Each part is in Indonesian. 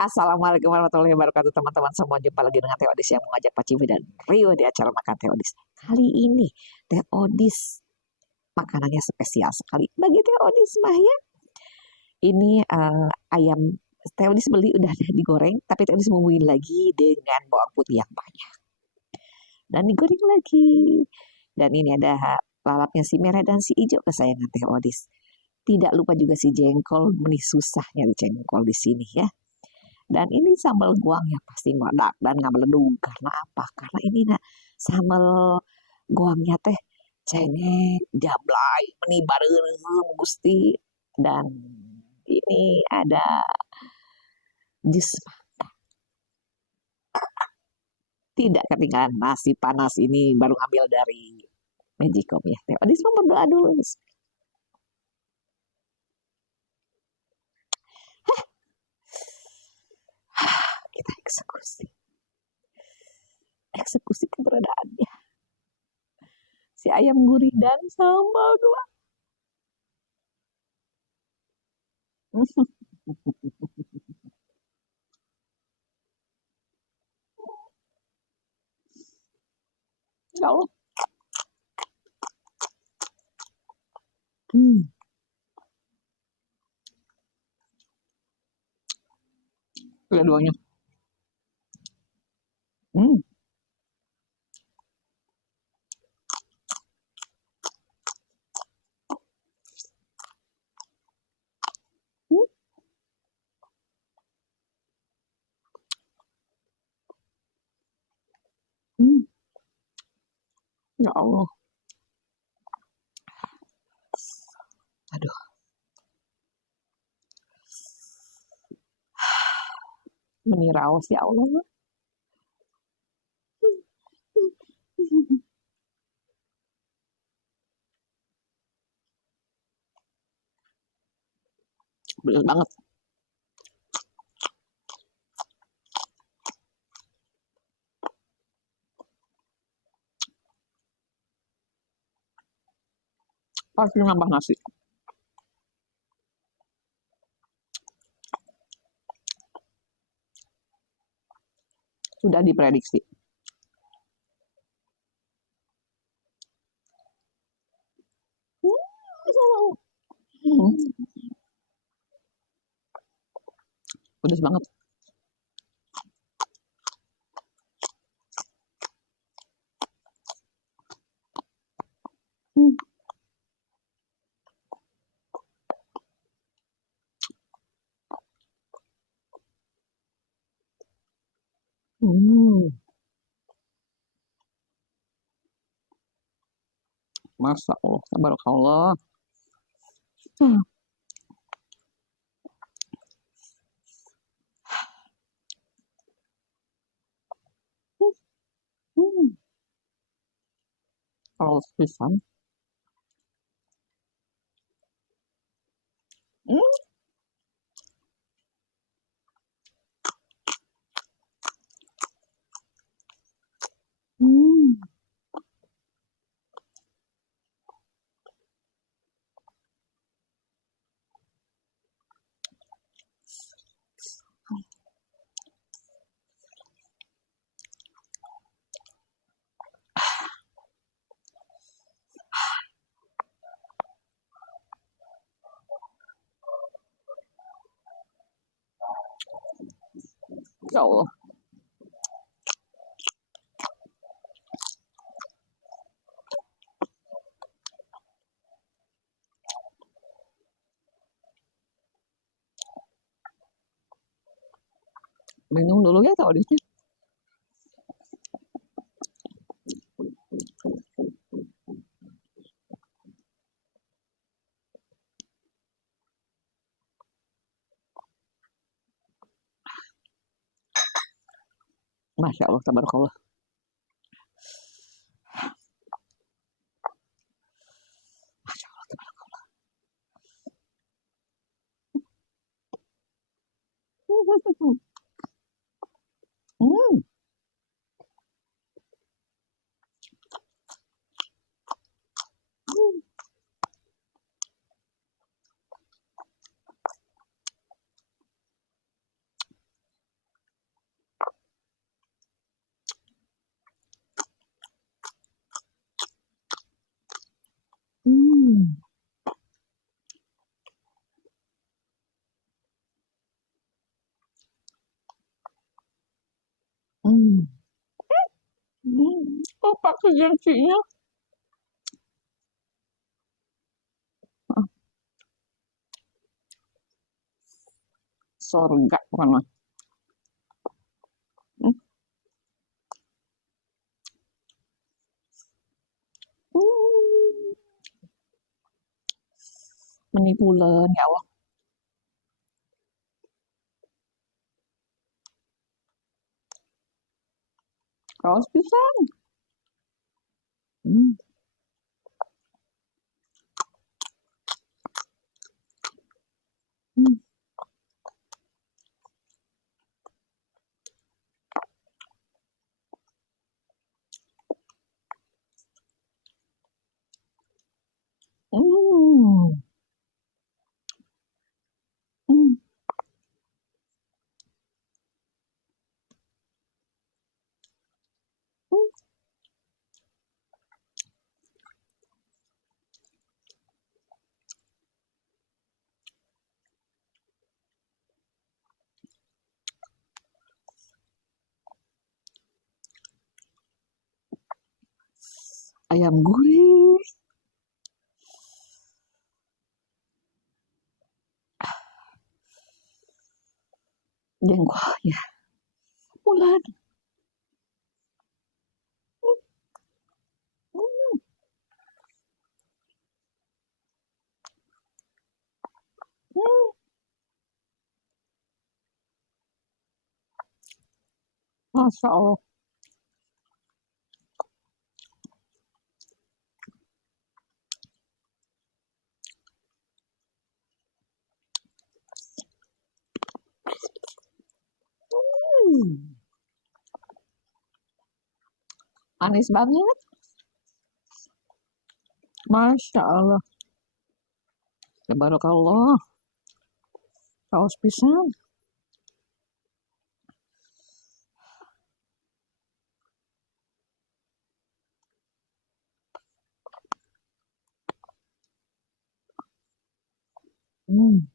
Assalamualaikum warahmatullahi wabarakatuh teman-teman semua. Jumpa lagi dengan Teh Odis yang mengajak Pak Ciwi dan Rio di acara Makan Teh Odis. Kali ini Teh Odis makanannya spesial sekali bagi Teh Odis mah ya. Ini ayam Teh Odis beli udah digoreng, tapi Teh Odis bumbuin lagi dengan bawang putih yang banyak. Dan digoreng lagi. Dan ini ada lalapnya si merah dan si hijau kesayangan Teh Odis. Tidak lupa juga si jengkol, menih susah nyari jengkol di sini ya. Dan ini sambal goang yang pasti meledak dan nggak meledung. Karena apa? Karena ini sambal goangnya teh cengeng, jablay, menibareun gusti. Dan ini ada jus. Tidak ketinggalan nasi panas ini baru ngambil dari Magicom ya. Teh Odis mau berdoa dulu. Kita eksekusi keberadaannya. Si ayam gurih dan sambal goang. Ya Allah. Lihat doangnya. Ya Allah. Aduh. Meniraos ya Allah. Bener banget. Pasti nambah nasi. Sudah diprediksi. Pedas banget. Masya Allah, tabarakallah. Kalau pisang. Ya Allah. Minum dulu ya Teh Odisnya. Masya Allah, tabarakallah. Masya Allah, tabarakallah. Oh, pakai gengsinya. Ah, Sorga bukan mah. Hmm. Hmm. Menipulen ya Allah. Kaos pisan. Hmm. Hmm. Hmm. Hmm. Hmm. Ayam gurih. Jengkol ya. Bulan. Hmm. Hmm. Masya Allah. Hmm. Manis banget. Masya Allah. Tabarakallah. Kaos pisang. Hmm.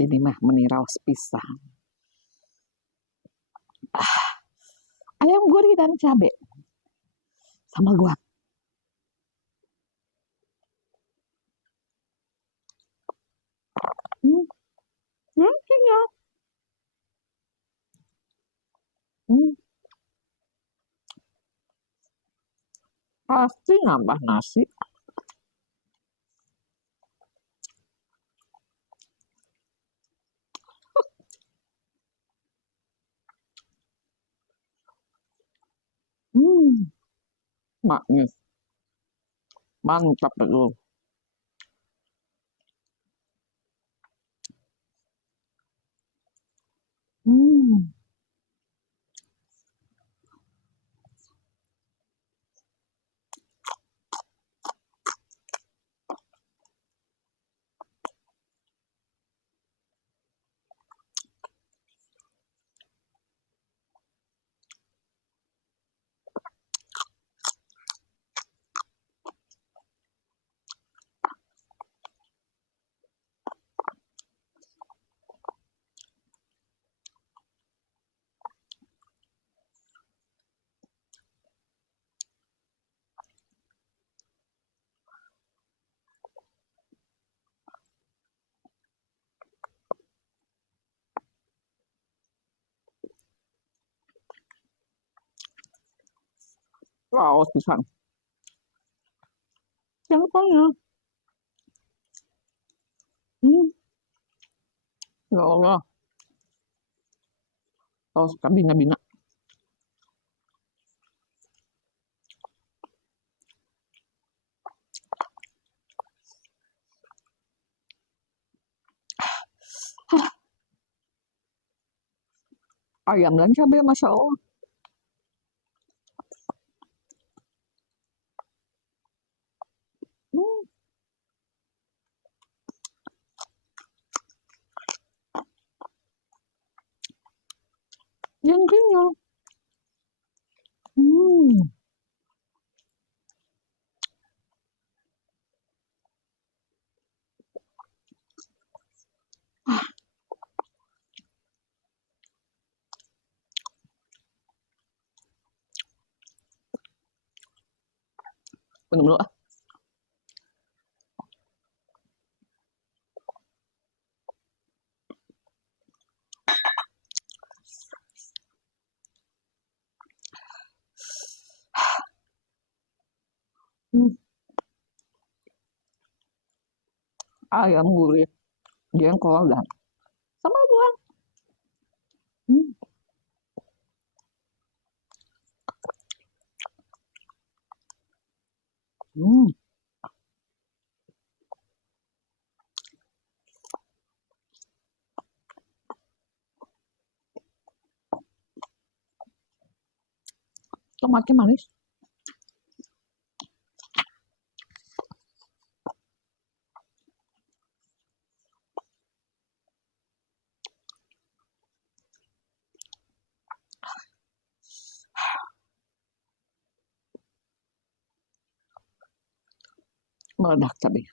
Ini mah meniraos pisang. Ayam gurih dan cabai. Sama gua. Hmm. Hmm. Hmm. Pasti nambah nasi. Hmm. Maknya mantap betul. Hmm. Kaos pisang. Siapanya? Hmm. Ya Allah. Kaos kabina-bina. Ayam dan cabai, Masya Allah. Hmm, yang kenyal. Hmm. Minum dulu ah. Hmm. Ayam gurih, jengkol dan sambal goeng. Hmm. Hmm. Tomatnya manis. Meledak cabai.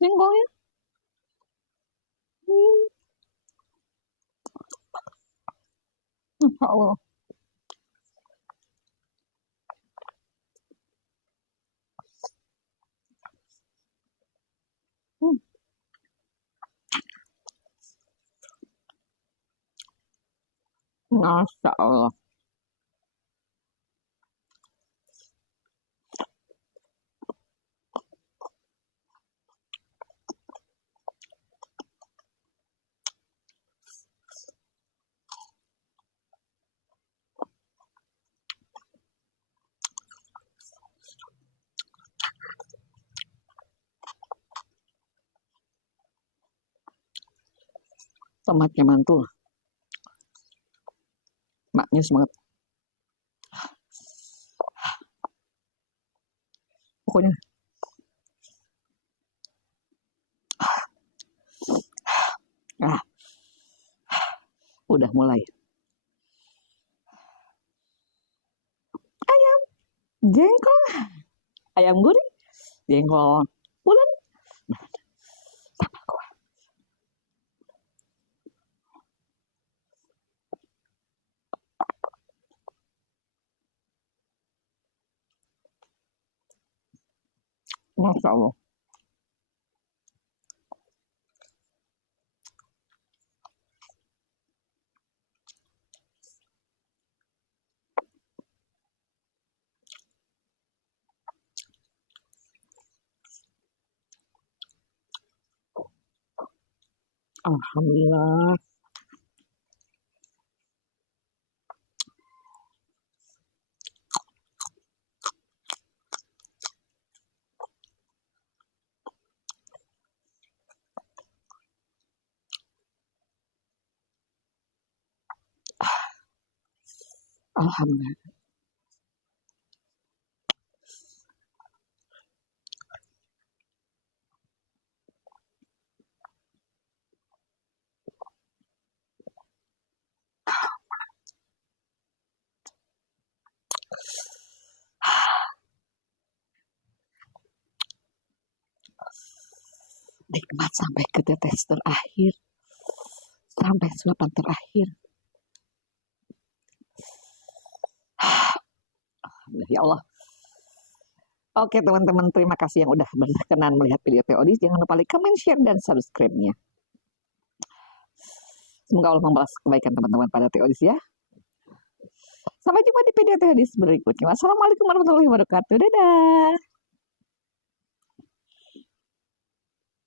Jengkolnya. Hmm. Masya Allah. Hmm. Masya Allah. Tomatnya mantul. Maknya semangat. Pokoknya ah, udah mulai. Ayam, jengkol, ayam gurih, jengkol bulan. Masya Allah. Alhamdulillah. Alhamdulillah. Nikmat sampai ke tetes terakhir, sampai suapan terakhir. Ya Allah. Oke teman-teman, terima kasih yang udah berkenan melihat video Teodis. Jangan lupa like, comment, share, dan subscribe-nya. Semoga Allah membalas kebaikan teman-teman pada Teodis ya. Sampai jumpa di video Teodis berikutnya. Wassalamualaikum warahmatullahi wabarakatuh. Dadah.